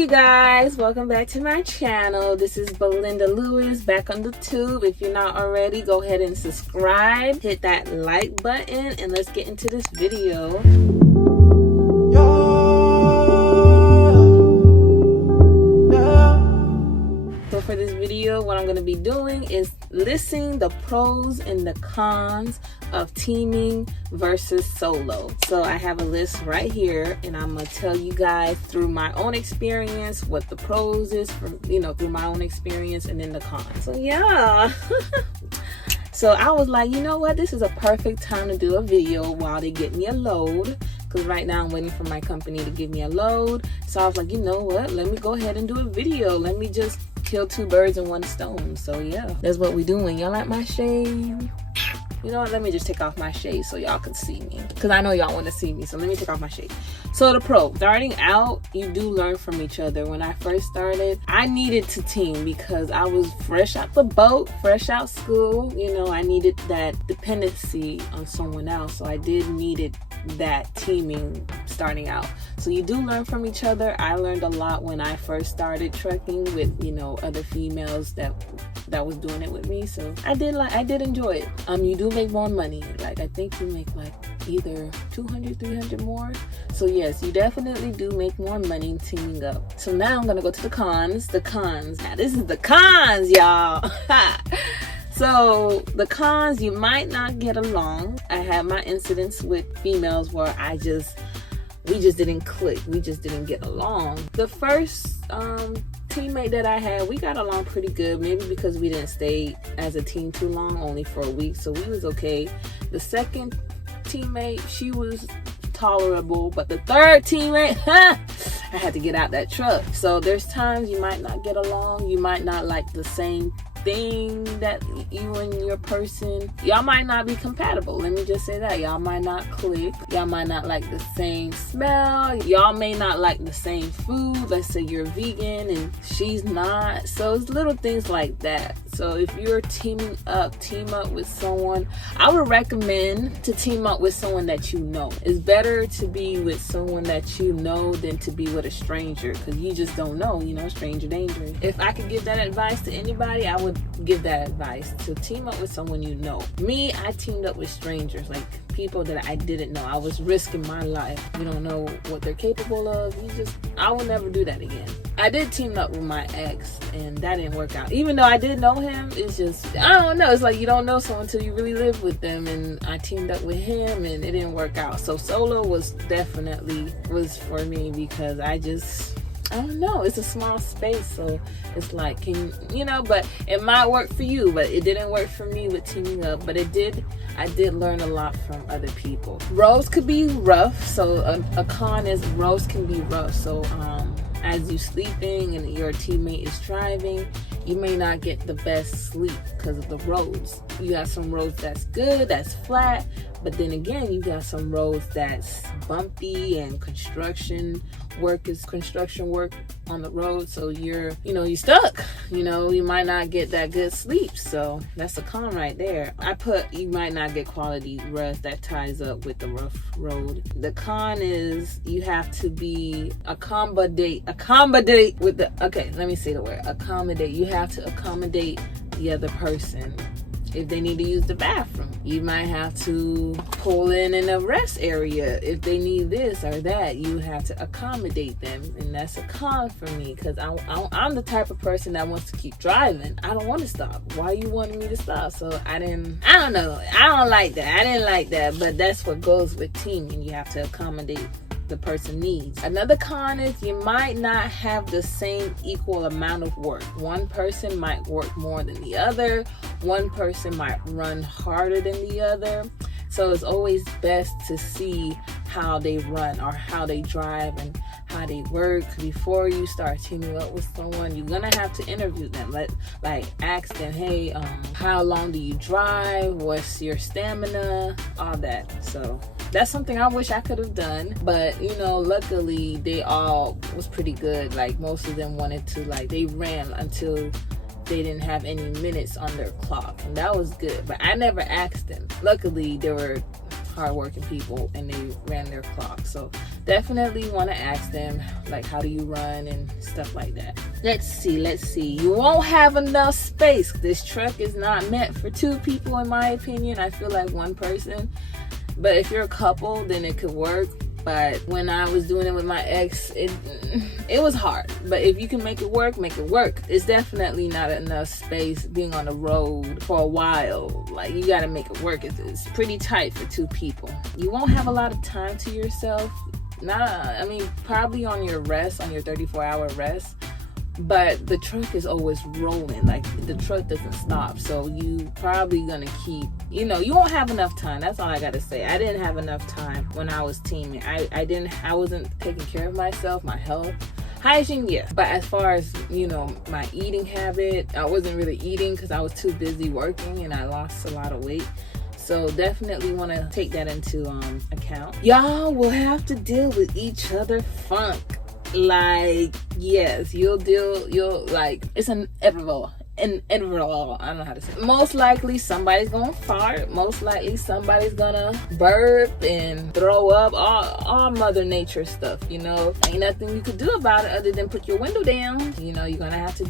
you guys, welcome back to my channel. This is Belinda Lewis back on the tube. If you're not already, go ahead and subscribe, hit that like button, and let's get into this video. So for this video, what I'm going to be doing is listing the pros and the cons of teaming versus solo. So I have a list right here, and I'm going to tell you guys through my own experience what the pros is from, through my own experience, and then the cons. So yeah. So I was like, you know what? This is a perfect time to do a video while they get me a load. Because right now I'm waiting for my company to give me a load. So I was like, you know what? Let me go ahead and do a video. Let me just kill two birds in one stone. So yeah, that's what we doing. Y'all like my shade? You know what? Let me just take off my shade so y'all can see me. Because I know y'all want to see me. So let me take off my shade. So the pro, starting out, you do learn from each other. When I first started, I needed to team because I was fresh out the boat, fresh out school. I needed that dependency on someone else. So I did needed that teaming starting out. So you do learn from each other. I learned a lot when I first started trucking with, other females that was doing it with me. So I did enjoy it. You do make more money. Like I think you make like either 200, 300 more. So yes, you definitely do make more money teaming up. So now I'm gonna go to the cons. The cons. Now this is the cons, y'all. So the cons, you might not get along. I had my incidents with females where we just didn't click. We just didn't get along. The first teammate that I had, we got along pretty good, maybe because we didn't stay as a team too long, only for a week, so we was okay. The second teammate, she was tolerable, but the third teammate, I had to get out that truck. So there's times you might not get along, you might not like the same thing that you and your person, y'all might not be compatible. Let me just say that. Y'all might not click. Y'all might not like the same smell. Y'all may not like the same food. Let's say you're vegan and she's not. So it's little things like that. So if you're team up with someone, I would recommend to team up with someone that you know. It's better to be with someone that you know than to be with a stranger, because you just don't know, stranger danger. If I could give that advice to anybody, I would give that advice, to team up with someone you know. Me, I teamed up with strangers, like people that I didn't know. I was risking my life. You don't know what they're capable of. I will never do that again. I did team up with my ex, and that didn't work out. Even though I did know him, it's just, I don't know. It's like you don't know someone until you really live with them, and I teamed up with him, and it didn't work out. So solo was for me, because I don't know. It's a small space, so it's like, but it might work for you, but it didn't work for me with teaming up. But I did learn a lot from other people. Roads could be rough, so a con is roads can be rough. So as you sleeping and your teammate is driving, you may not get the best sleep because of the roads. You got some roads that's good, that's flat, but then again, you got some roads that's bumpy and construction work on the road. So you're stuck. You might not get that good sleep. So that's a con right there. You might not get quality rest that ties up with the rough road. The con is you have to be accommodate with the, okay, let me say the word, accommodate. You have to accommodate the other person. If they need to use the bathroom, you might have to pull in a rest area. If they need this or that, you have to accommodate them. And that's a con for me, because I'm the type of person that wants to keep driving. I don't want to stop. Why you wanting me to stop? So I don't know. I don't like that. I didn't like that. But that's what goes with teaming. You have to accommodate the person needs. Another con is you might not have the same equal amount of work. One person might work more than the other. One person might run harder than the other. So it's always best to see how they run or how they drive and how they work before you start teaming up with someone. You're gonna have to interview them. Like ask them, hey, how long do you drive? What's your stamina? All that. So that's something I wish I could have done, but luckily they all was pretty good. Like most of them wanted to, they ran until they didn't have any minutes on their clock, and that was good. But I never asked them. Luckily they were hardworking people and they ran their clock. So definitely want to ask them, like, how do you run and stuff like that. Let's see. You won't have enough space. This truck is not meant for 2 people, in my opinion. I feel like 1 person. But if you're a couple, then it could work. But when I was doing it with my ex, it was hard. But if you can make it work, make it work. It's definitely not enough space being on the road for a while. Like, you got to make it work. It's pretty tight for 2 people. You won't have a lot of time to yourself. Probably on your rest, on your 34-hour rest. But the truck is always rolling. Like, the truck doesn't stop. So you probably gonna keep, you won't have enough time. That's all I gotta say. I didn't have enough time when I was teaming. I wasn't taking care of myself, my health. Hygiene, yeah. But as far as, my eating habit, I wasn't really eating because I was too busy working and I lost a lot of weight. So definitely want to take that into account. Y'all will have to deal with each other funk. Like, yes, it's inevitable. I don't know how to say it. Most likely somebody's gonna fart. Most likely somebody's gonna burp and throw up. All Mother Nature stuff, Ain't nothing you could do about it other than put your window down. You're gonna have to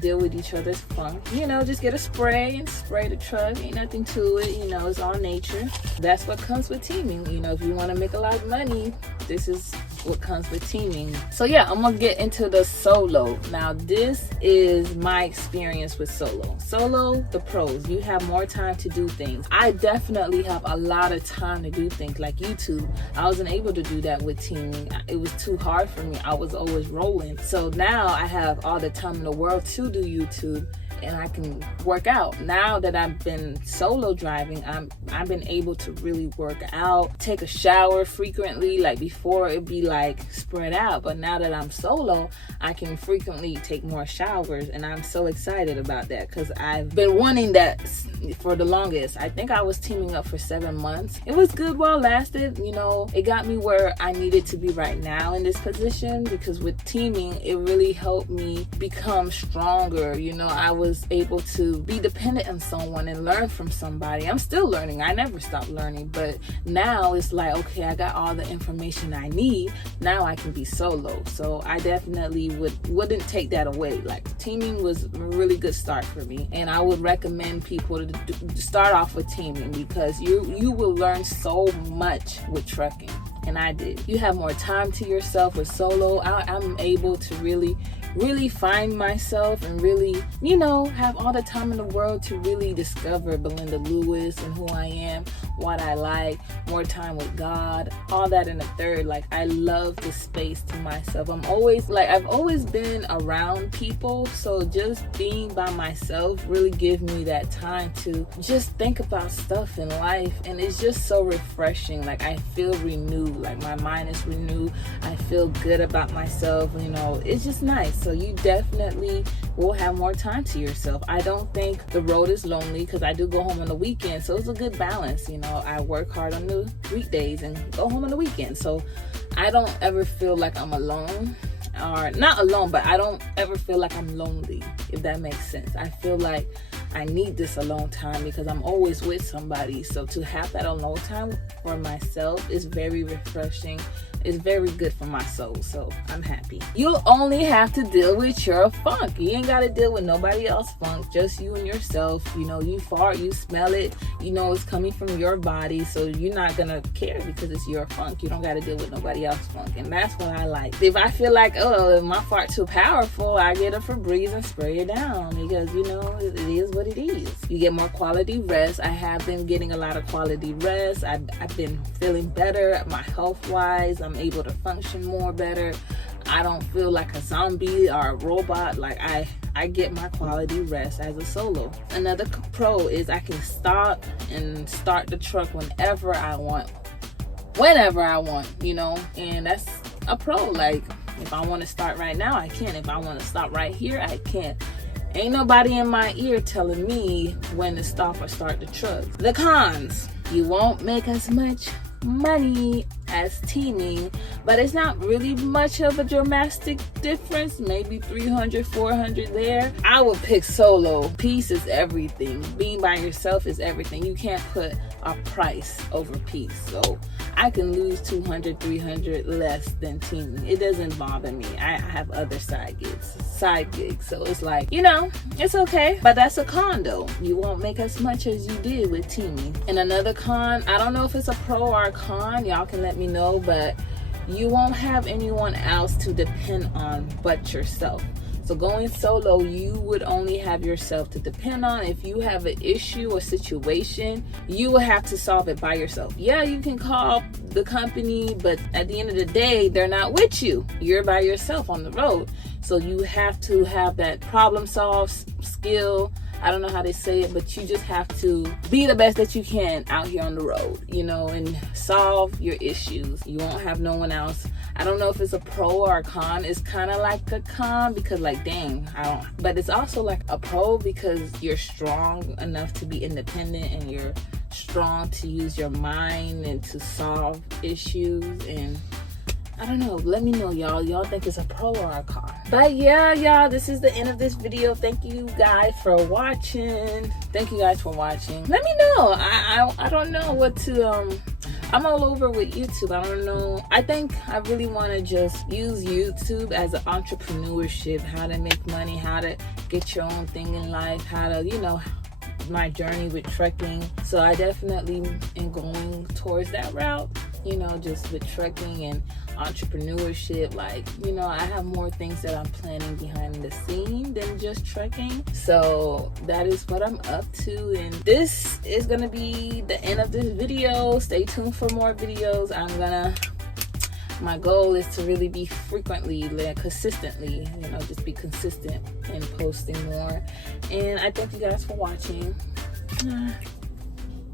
deal with each other's funk. Just get a spray and spray the truck. Ain't nothing to it. It's all nature. That's what comes with teaming. If you want to make a lot of money, this is what comes with teaming. So yeah, I'm gonna get into the solo. Now, this is my experience with solo. The pros: you have more time to do things. I definitely have a lot of time to do things like YouTube. I wasn't able to do that with teaming. It was too hard for me. I was always rolling. So now I have all the time in the world to do YouTube, and I can work out. Now that I've been solo driving, I've been able to really work out, take a shower frequently. Like, before, it'd be like spread out, but now that I'm solo, I can frequently take more showers, and I'm so excited about that because I've been wanting that for the longest. I think I was teaming up for 7 months. It was good while it lasted. It got me where I needed to be right now in this position, because with teaming, it really helped me become stronger. I was able to be dependent on someone and learn from somebody. I'm still learning. I never stop learning. But now it's like, okay, I got all the information I need. Now I can be solo. So I definitely wouldn't take that away. Like, teaming was a really good start for me. And I would recommend people to start off with teaming, because you will learn so much with trucking. And I did. You have more time to yourself with solo. I'm able to really find myself and really, have all the time in the world to really discover Belinda Lewis and who I am, what I like, more time with God, all that in a third. Like, I love the space to myself. I've always been around people, so just being by myself really gives me that time to just think about stuff in life, and it's just so refreshing. Like, I feel renewed. Like, my mind is renewed. I feel good about myself. It's just nice. So you definitely will have more time to yourself. I don't think the road is lonely, because I do go home on the weekend, so it's a good balance. I work hard on the weekdays and go home on the weekend, so I don't ever feel like I'm alone, or not alone, but I don't ever feel like I'm lonely, if that makes sense. I feel like I need this alone time because I'm always with somebody. So to have that alone time for myself is very refreshing. It's very good for my soul. So I'm happy. You'll only have to deal with your funk. You ain't got to deal with nobody else's funk. Just you and yourself. You fart, you smell it. It's coming from your body. So you're not going to care because it's your funk. You don't got to deal with nobody else's funk. And that's what I like. If I feel like, if my fart too powerful, I get a Febreze and spray it down, because, it is what it is. You get more quality rest. I have been getting a lot of quality rest. I've been feeling better, my health-wise. I'm able to function more better. I don't feel like a zombie or a robot. Like, I get my quality rest as a solo. Another pro is I can stop and start the truck whenever I want, and that's a pro. Like, if I want to start right now, I can. If I want to stop right here, I can. Ain't nobody in my ear telling me when to stop or start the truck. The cons: you won't make as much money as teaming, but it's not really much of a dramatic difference. Maybe 300, 400 there. I would pick solo. Peace is everything. Being by yourself is everything. You can't put a price over peace. So I can lose 200, 300 less than teaming. It doesn't bother me. I have other side gigs. So it's like, you know, it's okay. But that's a con though. You won't make as much as you did with teaming. And another con, I don't know if it's a pro or a con. Y'all can let me know, but you won't have anyone else to depend on but yourself. So going solo, you would only have yourself to depend on. If you have an issue or situation, you will have to solve it by yourself. Yeah, you can call the company, but at the end of the day, they're not with you. You're by yourself on the road. So you have to have that problem solve skill. I don't know how they say it, but you just have to be the best that you can out here on the road, you know, and solve your issues. You won't have no one else. I don't know if it's a pro or a con. It's kind of like a con because like, dang, but it's also like a pro because you're strong enough to be independent and you're strong to use your mind and to solve issues. And I don't know, let me know, y'all think it's a pro or a con. But yeah, y'all, this is the end of this video. Thank you guys for watching. Let me know. I don't know what to I'm all over with YouTube. I don't know. I think I really want to just use YouTube as an entrepreneurship, how to make money, how to get your own thing in life, how to, you know, my journey with trucking. So I definitely am going towards that route, you know, just with trucking and entrepreneurship. Like, you know, I have more things that I'm planning behind the scene than just trucking. So that is what I'm up to, and this is gonna be the end of this video. Stay tuned for more videos. My goal is to really be consistently, you know, just be consistent in posting more. And I thank you guys for watching.